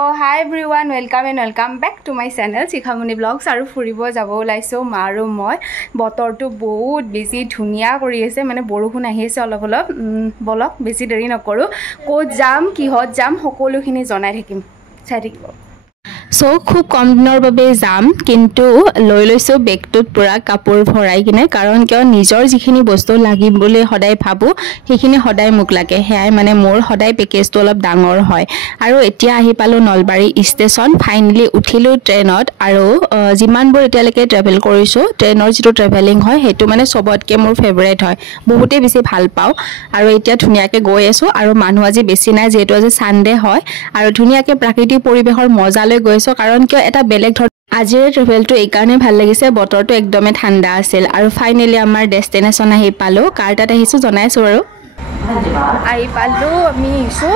Oh, hi everyone, welcome back to my channel Shikhamoni Vlogs aru furibo jabo ulaiso ma aru moi botor tu bahut besi dhuniya kori ase mane borokhun ahi ase olop olop bolok besi deri nakoru ko jam kihot jam hokolu khini jonai thakim chai thakibo So খুব কম দিনৰ বাবে যাম কিন্তু লৈ লৈছো বেগটোত পুৰা কাপোৰ ভৰাই কিনে কাৰণ কিয় নিজৰ যিখিনি বস্তু লাগিব বুলি সদায় ভাবো সেইখিনি সদায় মোক লাগে হেয়াই মানে মোৰ সদায় পেকেজটো অলপ ডাঙৰ হয় আৰু এতিয়া আহি পালো নলবাৰী ষ্টেচন ফাইনালি উঠিলো ট্ৰেইনত আৰু যিমানবোৰ এতিয়ালৈকে ট্ৰেভেল কৰিছো ট্ৰেইনৰ যিটো ট্ৰেভেলিং হয় হেতু মানে সবতকে মোৰ ফেভাৰিট হয় বহুতে বেছি ভাল পাও আৰু এতিয়া ধুনিয়াকে গৈ আছো আৰু মানুহ আজি বেছি নাই যেটো আজি সানডে হয় আৰু ধুনিয়াকে প্ৰাকৃতিক পৰিবেশৰ মজা লৈ গৈছো কাৰণ কিয় এটা বেলেগ ধৰ আজিৰ ট্ৰেভেলটো এই কাৰণে ভাল লাগিছে বতৰটো একদমে ঠাণ্ডা আছিল আৰু ফাইনালি আমাৰ ডেষ্টিনেশ্যন আহি পালো কাৰ্টাত আহিছো জনাইছো আৰু আহি পালো আমি ইছো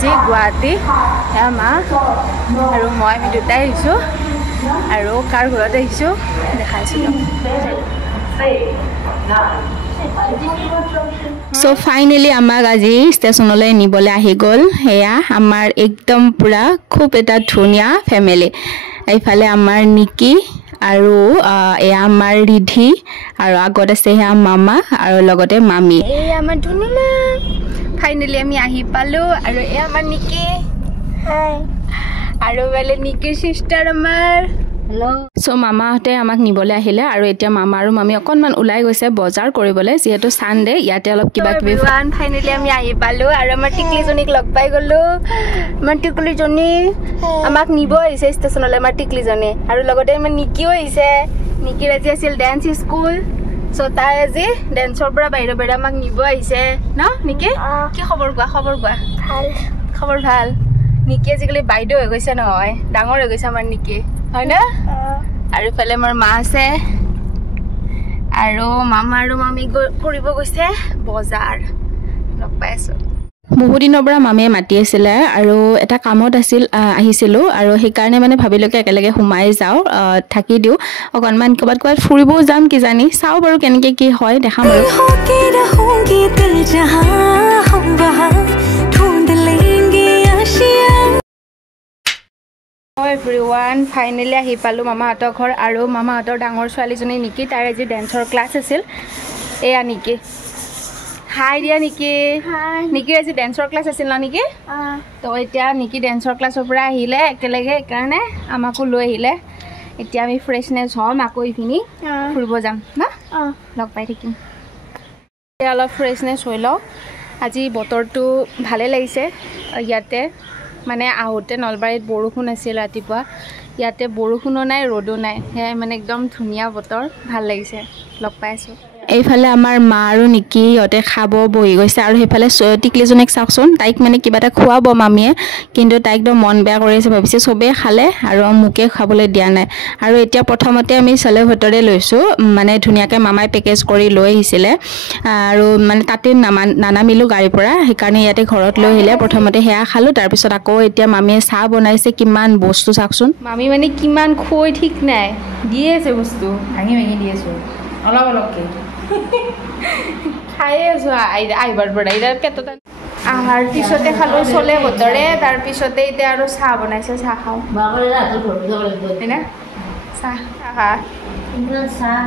যে গুৱাহাটী মা আৰু মই আমি দুটাই আহিছো আৰু কাৰ ঘৰত আহিছো দেখাইছো So finally আমাক আজি ষ্টেচনলৈ নিবলে আহি গল হেয়া আমাৰ একদম পুৰা খুব এটা ধুনিয়া ফ্যামিলি এইফালে আমাৰ নিকি আৰু এয়া আমাৰ ৰিধি আৰু আগত আছে হেয়া মামা আৰু লগতে মামি এই আমাৰ ধুনিয়া ফাইনালি আমি আহি পালো আৰু এয়া আমাৰ নিকি হাই আৰু বেলে নিকিৰ সিস্টাৰ আমাৰ Hello. So mama hate amak nibole ahile aru etia mama aru mami okonman ulai goise bazar koribole jehetu Sunday yate olop kiba kibi finally ami ahi palu aru amar tikli jonik log pai golu amar tikli joni amak nibo aise station ole amar tikli jone aru logote amar niki hoise niki raji asil dance school so tai aji dance or pura bairo bera amak nibo aise na niki ki khobor gwa bhal khobor bhal niki ajikali baido hoy goise noy dangor hoy goise amar niki হয় না আৰু ফলে মোৰ মা আছে আৰু মামা আৰু মামি কৰিব গৈছে বজাৰ লগ পাইছো বহু দিনৰ পৰা মামে মাতি আছিল আৰু এটা কামত আছিল আহিছিলো আৰু সেই কাৰণে মানে ভাবিলকে একেলগে সোমাই যাও থাকি দিও অকনমান কবাত কবাত ফুৰিব যাম কি জানি চাও বাৰু কেনেকে কি হয় দেখাম আৰু everyone finally ahi palu mama hator ghor aru mama hator dangor swali joni niki tar aji dancer class asil eya niki hi dia niki hi niki aji dancer class asil na niki to etia niki dancer class opra ahile ekelege karone amaku loi ahile etia ami freshness hom ako ifini furibo jam na log pai thikim etia ala freshness hoilo aji botor tu bhale laise yate মানে আহোতে নলবাৰীত বৰষুণ আছিল ৰাতিপুৱা ইয়াতে বৰষুণো নাই ৰদো নাই হে মানে একদম ধুনিয়া বতৰ ভাল লাগিছে লগ পাইছো এইফালে আমাৰ মা আৰু নিকি হতে খাব বহি গৈছে আৰু হেফালে টিকলিজনেক চাকচোন তাইক মানে কিবা এটা খুৱাব মামিয়ে কিন্তু তাই একদম মন বেয়া কৰিছে ভাবিছে সবে খালে আৰু মুকে খাবলৈ দিয়া নাই আৰু এতিয়া প্ৰথমতে আমি চলে ভটৰে লৈছো মানে ধুনিয়াকে মামাই পেকেজ কৰি লৈ আহিছিলে আৰু মানে তাতে নানা মিলু গাড়ী পৰা সেইকাৰণে ইয়াতে ঘৰত লৈ আহিলে প্ৰথমতে হেয়া খালো তাৰ পিছত আকৌ এতিয়া মামিয়ে চাহ বনাইছে কিমান বস্তু চাকচোন মামি মানে কিমান খৈ ঠিক নাই দিয়ে আছে বস্তু ভাঙি ভাঙি দিয়েছো অলপ অলপকে খাই আছো আইবাৰ বড়াই পেটত আহাৰ পিছতে খালো চলে বতৰে তাৰ পিছতে এতিয়া আৰু চাহ বনাইছে চাহ খাও বাগৰে ৰাত ভৰি যাব লাগিব হেনা চাহ আহা ইমান চাহ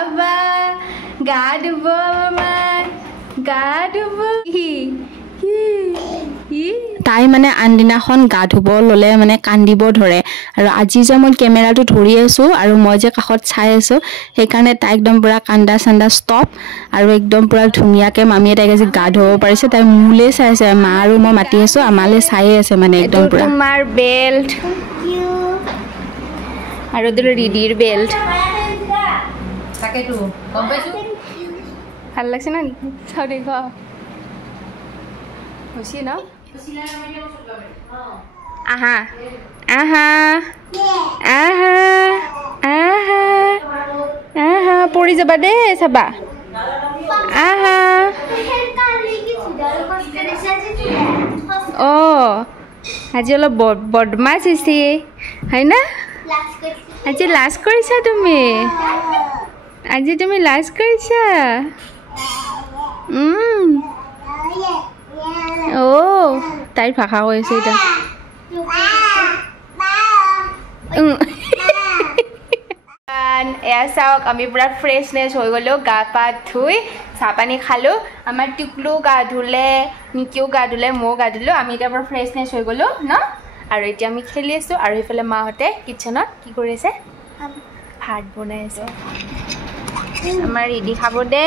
আবা গাডব তাই মানে আনদিনাখন গা ধুব ললে মানে কান্দিব ধৰে আৰু আজি যে মই কেমেৰাটো ধৰি আছো আৰু মই যে কাখত চাই আছো সেইকাৰণে তাই একদম পুৰা কান্দা চান্দা ষ্টপ আৰু একদম পুৰা ধুনিয়াকে মামিয়ে তাইক আজি গা ধুব পাৰিছে তাই মুলে চাই আছে মা আৰু মই মাতি আছো আমালে চাই আছে মানে একদম পুৰা তোমাৰ বেল্ট আৰু দৰ ৰিডিৰ বেল্ট তাকেটো গম পাইছো ভাল লাগছে না চাও দেখো খুশি না আহা আহা আহা আহা আহা পৰি যাবা দে চাবা আহা ও আজি অলপ বদমাছ হৈছে হয় না আজি লাজ কৰিছা তুমি আজি তুমি লাজ কৰিছা ও তাই ভাষা কৈছে এটা এয়া চাওক আমি পুৰা ফ্ৰেছনেছ হৈ গ'লো গা পা ধুই চাহ পানী খালোঁ আমাৰ টিকলু গা ধুলে নিকিও গা ধুলে ময়ো গা ধুলোঁ আমি এতিয়া পুৰা ফ্ৰেছনেছ হৈ গ'লোঁ ন আৰু এতিয়া আমি খেলি আছোঁ আৰু সেইফালে মাহঁতে কিটচেনত কি কৰি আছে ভাত বনাই আছে আমাৰ ৰেডি খাব দে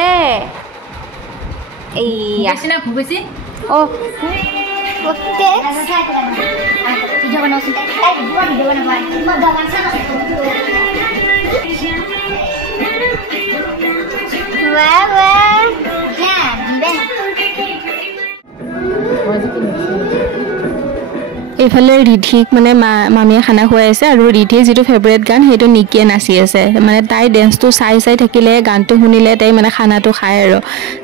এইয়া অঁ এইফালে ৰিধিক মানে মামীয়ে খানা খুৱাই আছে আৰু ৰিধিৰ যিটো ফেভৰেট গান সেইটো নিকিয়ে নাচি আছে মানে তাই ডেন্সটো চাই থাকিলে গানটো শুনিলে তাই মানে খানাটো খায় আৰু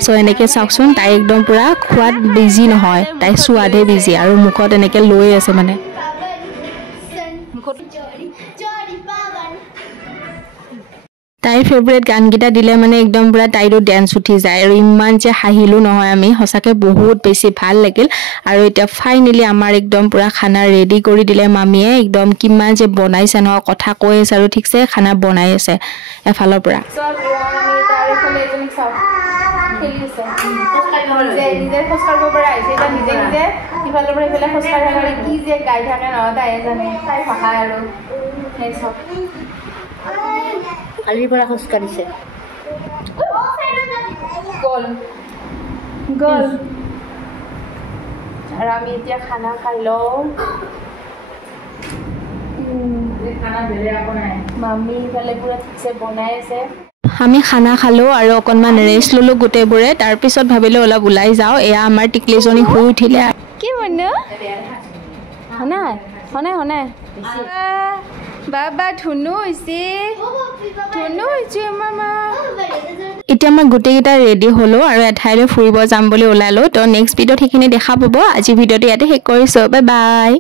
চ' এনেকৈ চাওকচোন তাই একদম পূৰা খোৱাত বিজি নহয় তাই চোৱাতহে বিজি আৰু মুখত এনেকৈ লৈ আছে মানে তাইৰ ফেভৰেট গানকেইটা দিলে মানে একদম পুৰা তাইৰো ডেন্স উঠি যায় আৰু ইমান যে হাঁহিলোঁ নহয় আমি সঁচাকৈ বহুত বেছি ভাল লাগিল আৰু এতিয়া ফাইনেলি আমাৰ একদম পুৰা খানা ৰেডি কৰি দিলে মামীয়ে একদম কিমান যে বনাইছে নহয় কথা কৈ আছে আৰু ঠিকছে খানা বনাই আছে এফালৰ পৰা কালিৰ পৰা খোজ কাঢ়িছে গ'ল আৰু আমি এতিয়া খানা খাই লওঁ মামী ইফালে পুৰা ঠিকছে বনাই আছে আমি খানা খালোঁ আৰু অকণমান ৰেষ্ট ল'লোঁ গোটেইবোৰে তাৰপিছত ভাবিলোঁ অলপ ওলাই যাওঁ এয়া আমাৰ টিকলিজনী শুই উঠিলে কি বন্ধু শুনাই বাবা ধুনু হৈছে মামা এতিয়া মই গোটেইকেইটা ৰেডি হ'লোঁ আৰু এঠাইলৈ ফুৰিব যাম বুলি ওলালোঁ তো নেক্সট ভিডিঅ'ত সেইখিনি দেখা পাব আজি ভিডিঅ'টো ইয়াতে শেষ কৰিছোঁ বাই বাই